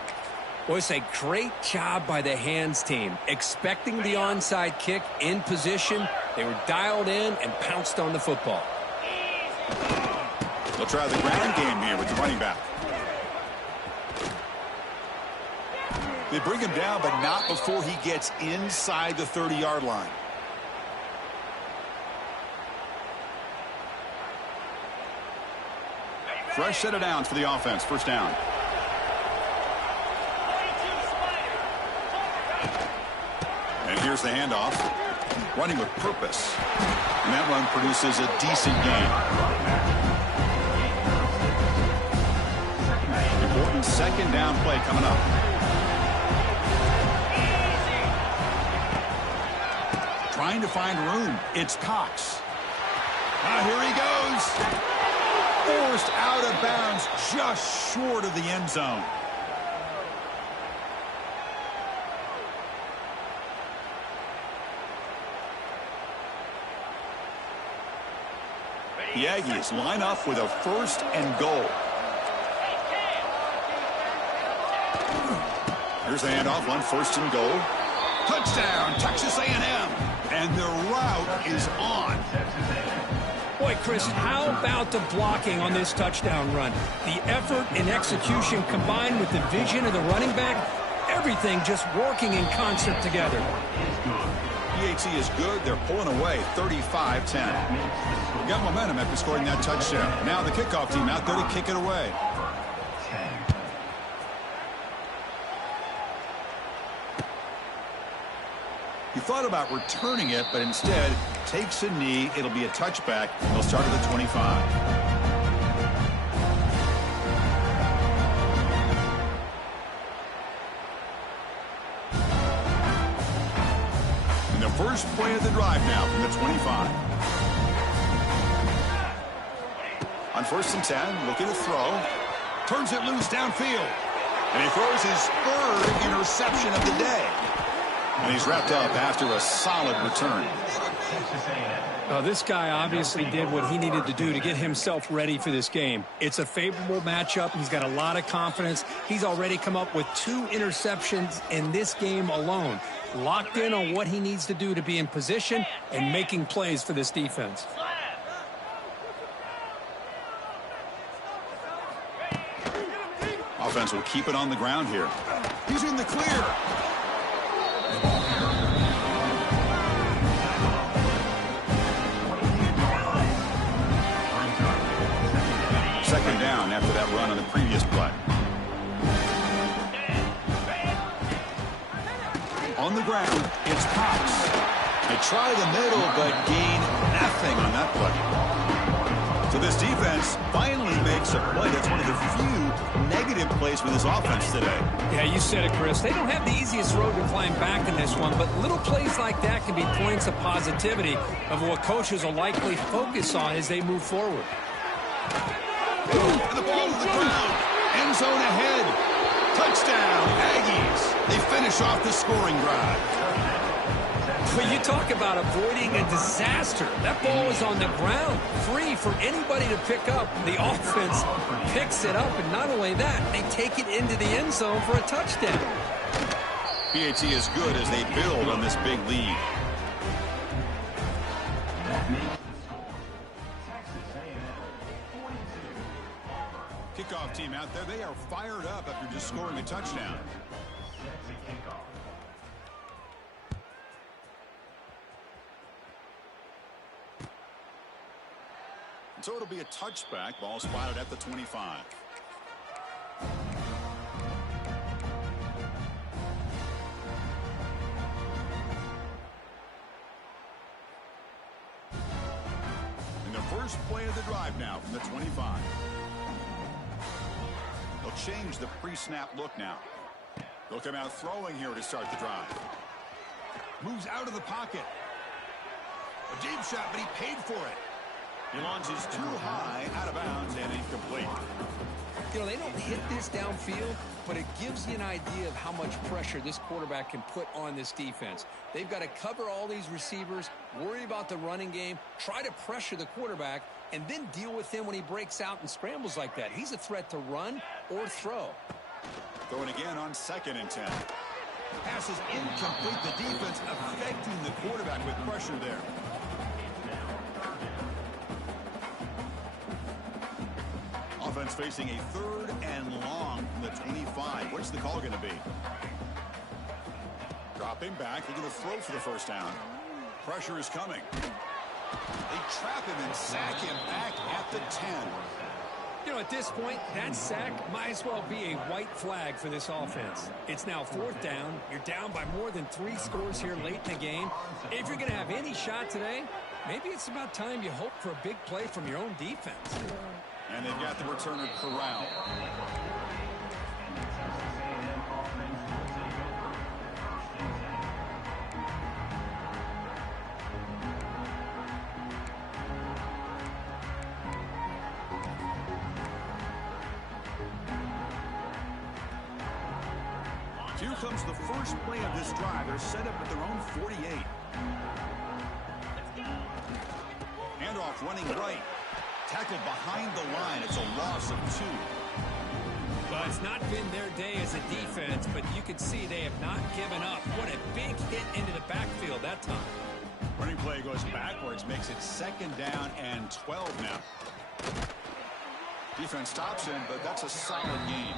Boy, it's a great job by the hands team. Expecting the onside kick in position, they were dialed in and pounced on the football. They'll try the ground game here with the running back. They bring him down, but not before he gets inside the 30-yard line. Fresh set of downs for the offense. 1st down. And here's the handoff. Running with purpose. And that run produces a decent gain. Important 2nd down play coming up. Trying to find room. It's Cox. Here he goes. Forced out of bounds just short of the end zone. The Aggies line up with a 1st and goal. Here's the handoff on 1st and goal. Touchdown, Texas A&M. And the route is on. Boy, Chris, how about the blocking on this touchdown run? The effort and execution combined with the vision of the running back, everything just working in concert together. PAT is good. They're pulling away 35-10. Got momentum after scoring that touchdown. Now the kickoff team out there to kick it away. He thought about returning it, but instead takes a knee. It'll be a touchback. They'll start at the 25. And the first play of the drive now from the 25. On 1st and 10, looking to throw. Turns it loose downfield. And he throws his 3rd interception of the day. And he's wrapped up after a solid return. This guy obviously did what he needed to do to get himself ready for this game. It's a favorable matchup. He's got a lot of confidence. He's already come up with 2 interceptions in this game alone. Locked in on what he needs to do to be in position and making plays for this defense. Offense will keep it on the ground here. He's in the clear. Second down after that run on the previous play. On the ground, it's Cox. They try the middle, but gain nothing on that play. So this defense finally makes a play. That's one of the few negative plays for this offense today. Yeah, you said it, Chris. They don't have the easiest road to climb back in this one, but little plays like that can be points of positivity of what coaches will likely focus on as they move forward. And the ball to the ground. End zone ahead. Touchdown, Aggies. They finish off the scoring drive. But you talk about avoiding a disaster. That ball is on the ground, free for anybody to pick up. The offense picks it up, and not only that, they take it into the end zone for a touchdown. PAT is good as they build on this big lead. Kickoff team out there, they are fired up after just scoring a touchdown. So it'll be a touchback. Ball spotted at the 25. And the first play of the drive now from the 25. They'll change the pre-snap look now. They'll come out throwing here to start the drive. Moves out of the pocket. A deep shot, but he paid for it. He launches too high, out of bounds, and incomplete. You know, they don't hit this downfield, but it gives you an idea of how much pressure this quarterback can put on this defense. They've got to cover all these receivers, worry about the running game, try to pressure the quarterback, and then deal with him when he breaks out and scrambles like that. He's a threat to run or throw. Throwing again on 2nd and 10. Pass is incomplete. The defense affecting the quarterback with pressure there. Offense facing a 3rd and long from the 25. What's the call going to be? Dropping back. They're going to throw for the first down. Pressure is coming. They trap him and sack him back at the 10. You know, at this point, that sack might as well be a white flag for this offense. It's now 4th down. You're down by more than 3 scores here late in the game. If you're going to have any shot today, maybe it's about time you hope for a big play from your own defense. And they've got the returner corralled. Here comes the first play of this drive. They're set up at their own 48. Handoff running right. Tackled behind the line. It's a loss of 2. Well, it's not been their day as a defense, but you can see they have not given up. What a big hit into the backfield that time. Running play goes backwards, makes it 2nd down and 12 now. Defense stops him, but that's a solid game.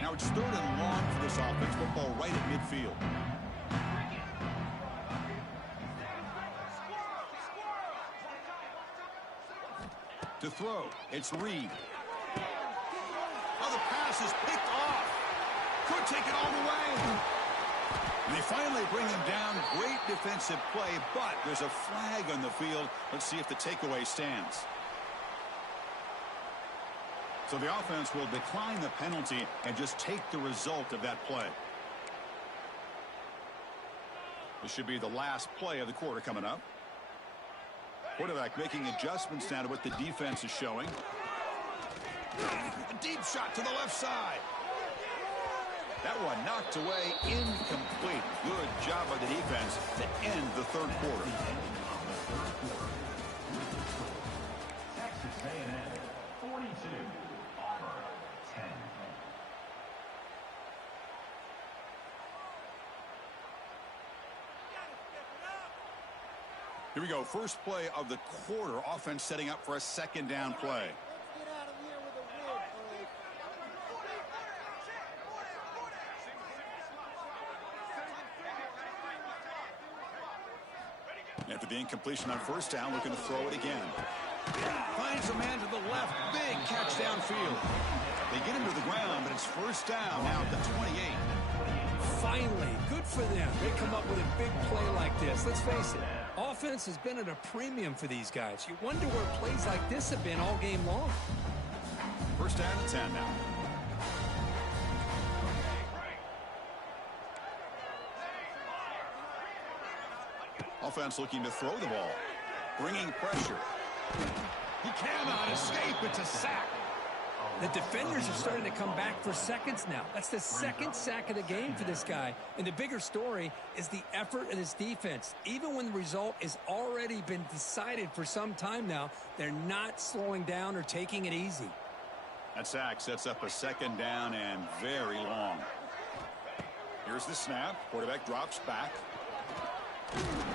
Now it's 3rd and long for this offense. Football right at midfield. To throw, it's Reed. Oh, the pass is picked off. Could take it all the way. And they finally bring him down. Great defensive play, but there's a flag on the field. Let's see if the takeaway stands. So the offense will decline the penalty and just take the result of that play. This should be the last play of the quarter coming up. Quarterback making adjustments now to what the defense is showing. A deep shot to the left side. That one knocked away, incomplete. Good job by the defense to end the 3rd quarter. Texas A&M 42, Auburn 10. Here we go. First play of the quarter. Offense setting up for a 2nd down play. After the incompletion on 1st down, looking to throw it again. Finds a man to the left. Big catch downfield. They get him to the ground, but it's 1st down now at the 28. for them. They come up with a big play like this. Let's face it, offense has been at a premium for these guys. You wonder where plays like this have been all game long. First down and 10 now. Offense looking to throw the ball. Bringing pressure. He cannot escape. It's a sack. The defenders are starting to come back for seconds now. That's the second sack of the game for this guy. And the bigger story is the effort of his defense. Even when the result has already been decided for some time now, they're not slowing down or taking it easy. That sack sets up a second down and very long. Here's the snap. Quarterback drops back.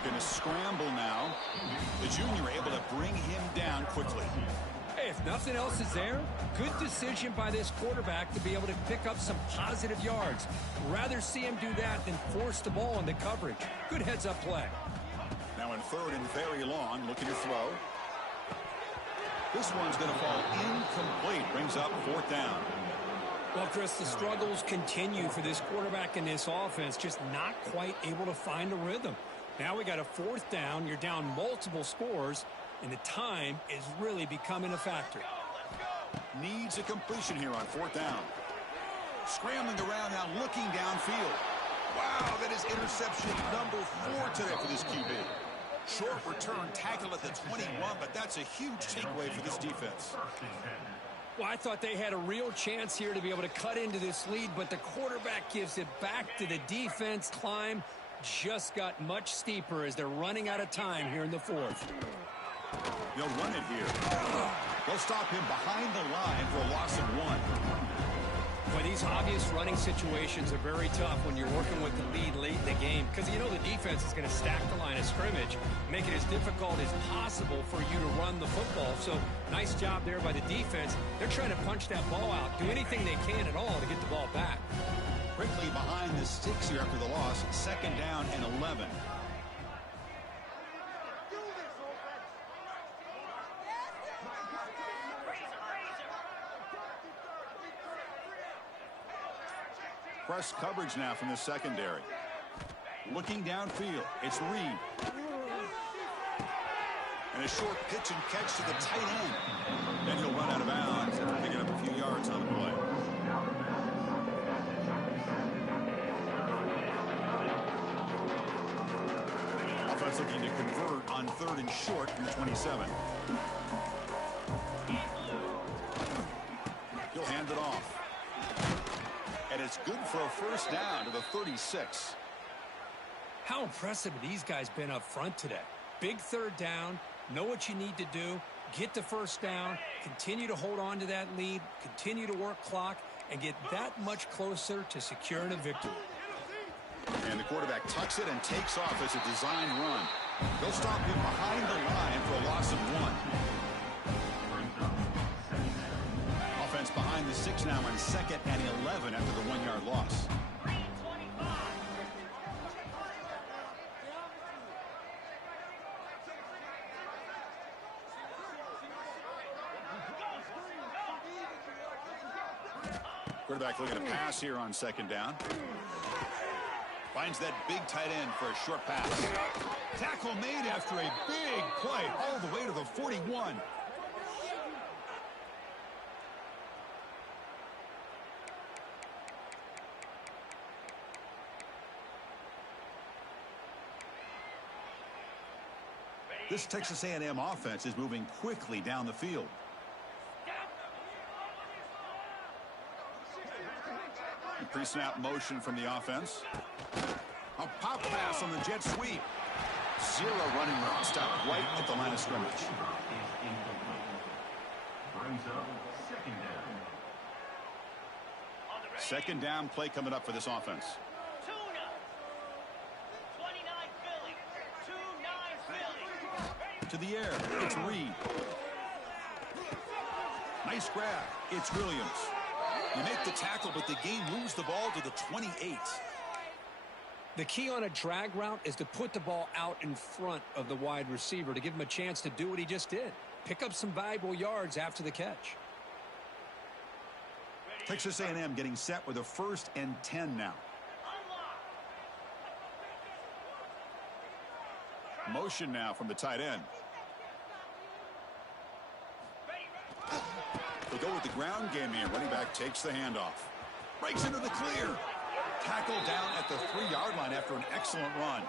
Going to scramble now. The junior able to bring him down quickly. Hey, if nothing else is there, good decision by this quarterback to be able to pick up some positive yards. Rather see him do that than force the ball into coverage. Good heads-up play. Now in third and very long, looking to throw. This one's going to fall incomplete. Brings up fourth down. Well, Chris, the struggles continue for this quarterback in this offense, just not quite able to find a rhythm. Now we got a fourth down. You're down multiple scores, and the time is really becoming a factor. Needs a completion here on fourth down. Scrambling around now, looking downfield. Wow, that is interception number 4 today for this QB. Short return, tackle at the 21, but that's a huge takeaway for this defense. Well, I thought they had a real chance here to be able to cut into this lead, but the quarterback gives it back to the defense. Climb just got much steeper as they're running out of time here in the fourth. They'll run it here. They'll stop him behind the line for a loss of 1. But these obvious running situations are very tough when you're working with the lead late in the game, because you know the defense is going to stack the line of scrimmage, make it as difficult as possible for you to run the football. So nice job there by the defense. They're trying to punch that ball out, do anything they can at all to get the ball back. Quickly behind the sticks here after the loss. Second down and 11. Press coverage now from the secondary. Looking downfield, it's Reed. And a short pitch and catch to the tight end. Then he'll run out of bounds after picking up a few yards on the play. Offense looking to convert on third and short from the 27. He'll hand it off. And it's good for a first down to the 36. How impressive have these guys been up front today? Big third down, know what you need to do, get the first down, continue to hold on to that lead, continue to work clock, and get that much closer to securing a victory. And the quarterback tucks it and takes off as a designed run. They'll stop him behind the line for a loss of 1. Offense behind the 6 now on second and 11 after the 1-yard loss. Quarterback looking to pass here on second down. Finds that big tight end for a short pass. Tackle made after a big play all the way to the 41. This Texas A&M offense is moving quickly down the field. Pre-snap motion from the offense. A pop pass on the jet sweep. 0 running room. Stopped right at the line of scrimmage. Brings up second down. Second down play coming up for this offense. To the air. It's Reed. Nice grab. It's Williams. You make the tackle, but the game moves the ball to the 28. The key on a drag route is to put the ball out in front of the wide receiver to give him a chance to do what he just did. Pick up some valuable yards after the catch. Texas A&M getting set with a 1st and 10 now. Motion now from the tight end. They go with the ground game here. Running back takes the handoff. Breaks into the clear. Tackled down at the 3-yard line after an excellent run.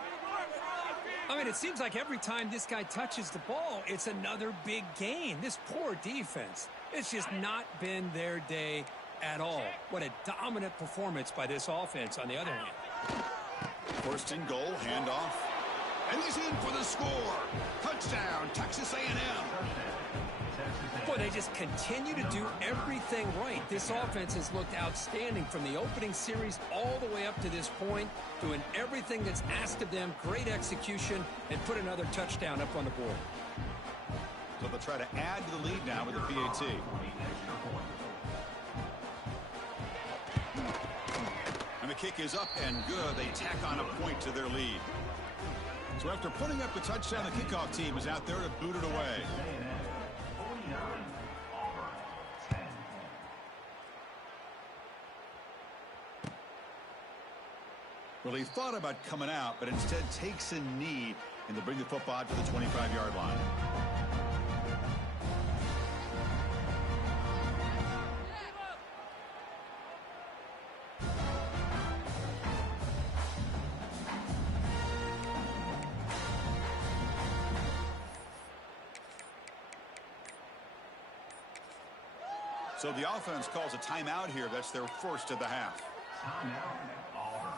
I mean, it seems like every time this guy touches the ball, it's another big gain. This poor defense, it's just not been their day at all. What a dominant performance by this offense on the other hand. First and goal, handoff. And he's in for the score. Touchdown, Texas A&M. Boy, they just continue to do everything right. This offense has looked outstanding from the opening series all the way up to this point, doing everything that's asked of them, great execution, and put another touchdown up on the board. So they'll try to add to the lead now with the PAT. And the kick is up and good. They tack on a point to their lead. So after putting up the touchdown, the kickoff team is out there to boot it away. Well, he thought about coming out, but instead takes a knee and to bring the football to the 25-yard line. So the offense calls a timeout here. That's their first of the half. Timeout, Auburn.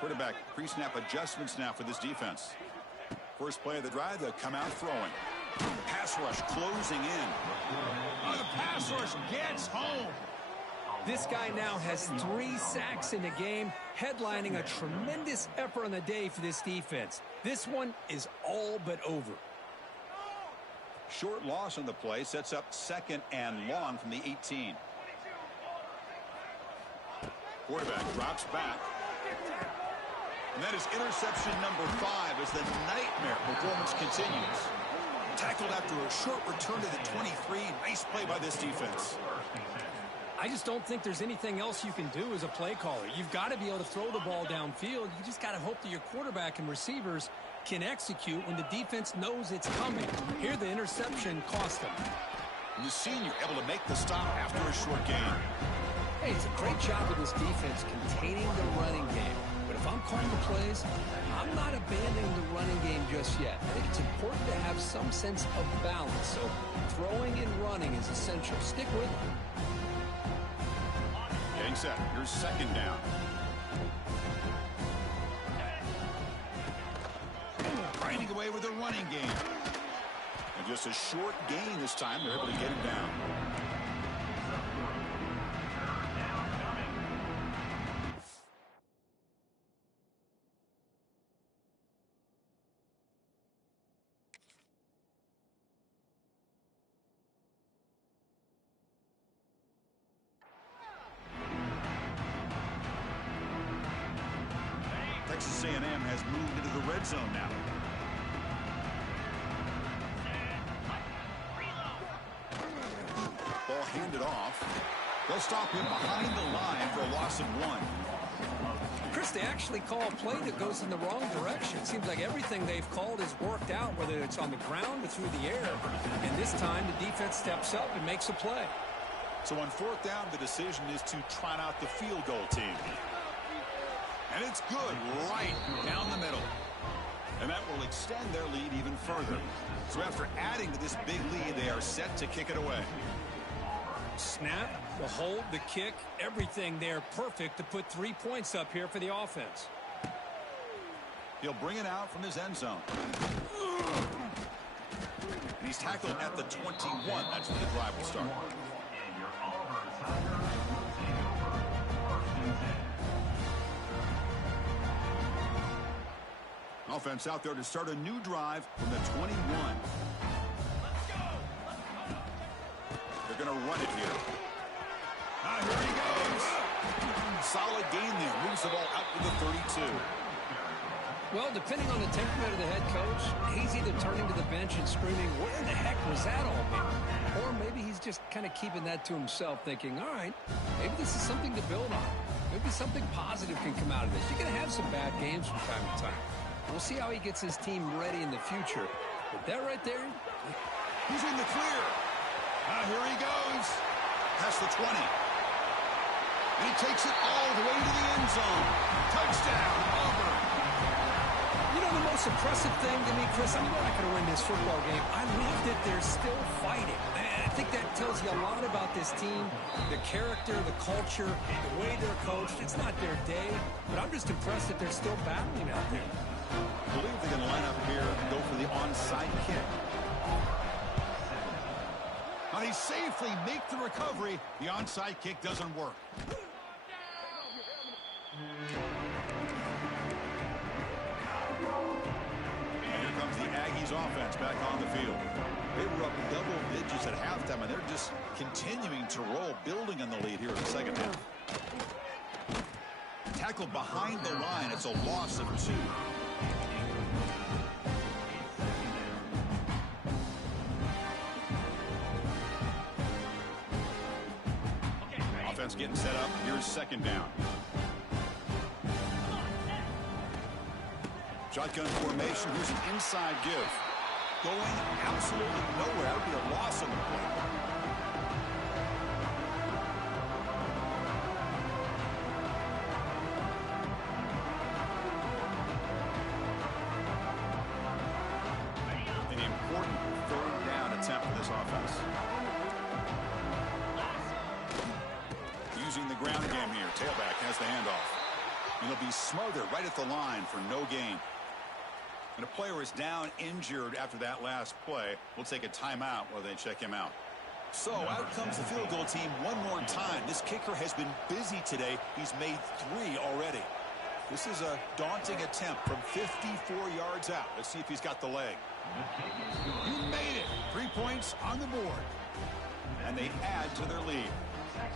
Quarterback pre-snap adjustments now for this defense. First play of the drive, they'll come out throwing. Pass rush closing in. The pass rush gets home. This guy now has 3 sacks in the game, headlining a tremendous effort on the day for this defense. This one is all but over. Short loss on the play sets up second and long from the 18. Quarterback drops back. And that is interception number 5 as the nightmare performance continues. Tackled after a short return to the 23. Nice play by this defense. I just don't think there's anything else you can do as a play caller. You've got to be able to throw the ball downfield. You just got to hope that your quarterback and receivers can execute when the defense knows it's coming. Here, the interception cost them. The senior able to make the stop after a short gain. Hey, it's a great job of this defense containing the running game. But if I'm calling the plays, I'm not abandoning the running game just yet. I think it's important to have some sense of balance. So throwing and running is essential. Stick with it. Getting set. Here's second down. Grinding away with a running game. And just a short gain this time. They're able to get him down. Texas A&M has moved into the red zone now. Ball handed off. They'll stop him behind the line for a loss of 1. Chris, they actually call a play that goes in the wrong direction. It seems like everything they've called has worked out, whether it's on the ground or through the air. And this time, the defense steps up and makes a play. So on fourth down, the decision is to trot out the field goal team. And it's good right down the middle. And that will extend their lead even further. So after adding to this big lead, they are set to kick it away. Snap, the hold, the kick, everything there perfect to put 3 points up here for the offense. He'll bring it out from his end zone. And he's tackled at the 21. That's where the drive will start. And your Auburn Tigers will take over 1st and 10. Offense out there to start a new drive from the 21. They're going to run it here. Here he goes. Solid gain there. Moves the ball out to the 32. Well, depending on the temperament of the head coach, he's either turning to the bench and screaming, where the heck was that all been? Or maybe he's just kind of keeping that to himself, thinking, all right, maybe this is something to build on. Maybe something positive can come out of this. You're going to have some bad games from time to time. We'll see how he gets his team ready in the future. But that right there, he's in the clear. Here he goes. Past the 20. And he takes it all the way to the end zone. Touchdown, Auburn. You know, the most impressive thing to me, Chris, I mean, they're not going to win this football game. I love that they're still fighting. I think that tells you a lot about this team, the character, the culture, the way they're coached. It's not their day, but I'm just impressed that they're still battling out there. I believe they're going to line up here and go for the onside kick. Now they safely make the recovery. The onside kick doesn't work. And here comes the Aggies offense back on the field. They were up double digits at halftime, and they're just continuing to roll, building on the lead here in the second half. Tackled behind the line. It's a loss of 2. Offense getting set up. Here's second down. Shotgun formation. Here's an inside give. Going absolutely nowhere. That would be a loss on the play. An important third down attempt for this offense. Using the ground game here. Tailback has the handoff. And he'll be smothered right at the line for no gain. And a player is down injured after that last play. We'll take a timeout while they check him out. So out comes the field goal team one more time. This kicker has been busy today. He's made 3 already. This is a daunting attempt from 54 yards out. Let's see if he's got the leg. You made it. 3 points on the board. And they add to their lead.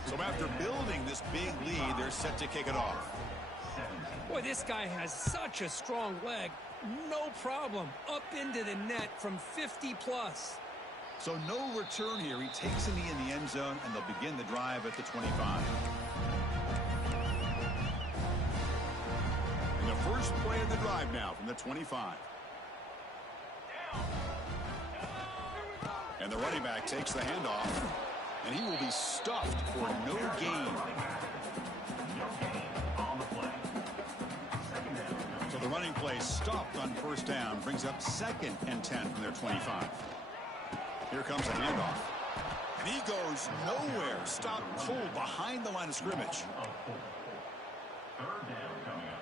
So after building this big lead, they're set to kick it off. Boy, this guy has such a strong leg. No problem. Up into the net from 50+. So no return here. He takes a knee in the end zone, and they'll begin the drive at the 25. And the first play of the drive now from the 25. And the running back takes the handoff, and he will be stuffed for no gain. So the running play stopped on first down, brings up 2nd and 10 from their 25. Here comes a handoff. And he goes nowhere. Stopped cold behind the line of scrimmage.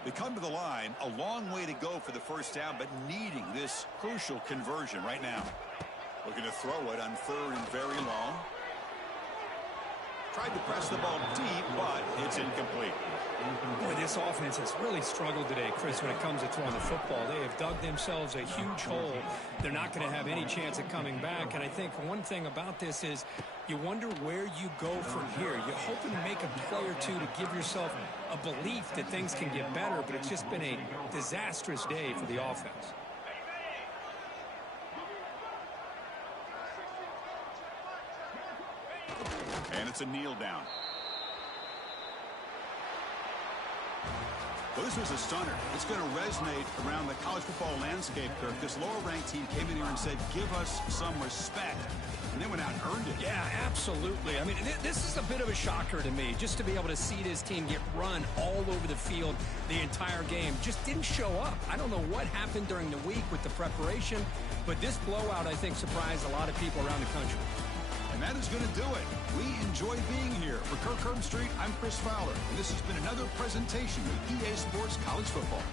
They come to the line, a long way to go for the first down, but needing this crucial conversion right now. Looking to throw it on 3rd and very long. Tried to press the ball deep, but it's incomplete. Boy, this offense has really struggled today, Chris, when it comes to throwing the football. They have dug themselves a huge hole. They're not going to have any chance of coming back. And I think one thing about this is you wonder where you go from here. You're hoping to make a play or two to give yourself a belief that things can get better, but it's just been a disastrous day for the offense. And it's a kneel down. Well, this was a stunner. It's going to resonate around the college football landscape, Kirk. This lower-ranked team came in here and said, give us some respect. And they went out and earned it. Yeah, absolutely. I mean, this is a bit of a shocker to me, just to be able to see this team get run all over the field the entire game. Just didn't show up. I don't know what happened during the week with the preparation, but this blowout, I think, surprised a lot of people around the country. And that is going to do it. We enjoy being here. For Kirk Herbstreit, I'm Chris Fowler. And this has been another presentation of EA Sports College Football.